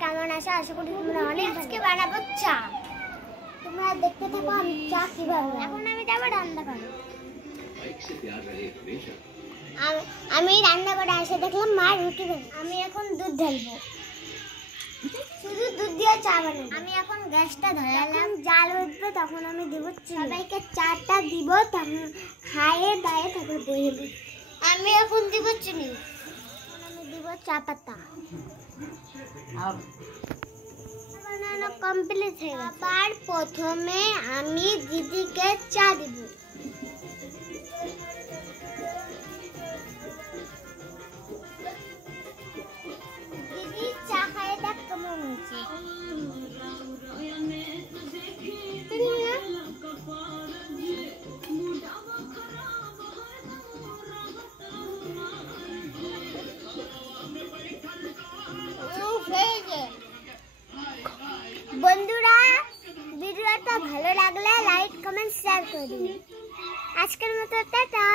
কেমন আছো? আশা করি তোমরা অনেক আজকে বানাবো চা। তোমরা দেখতে থাকো আমি চা কিভাবে। এখন আমি যাবো রান্না করে। আমি রান্না করে এসে দেখলাম মা রুটি বানাচ্ছে। আমি এখন দুধ ঢালবো। শুধু দুধ দিয়ে চা বানাবো। আমি এখন গ্যাসটা ধরালাম, জাল উঠবে তখন আমি দেব চিনি। সবাইকে চাটা দিব, তখন খাইয়ে দায়ে তারপর বইয়ে দেব। আমি এখন দিব চিনি, এখন আমি দিব চা পাতা। বানানো কমপ্লিট হয়ে গেছে। আবার প্রথমে আমি দিদিকে চা দিব। দিদি চা খাইয়ে দেখ কেমন হয়েছে। বন্ধুরা, ভিডিওটা ভালো লাগলে লাইক কমেন্ট শেয়ার করুন। আজকের মতো টাটা।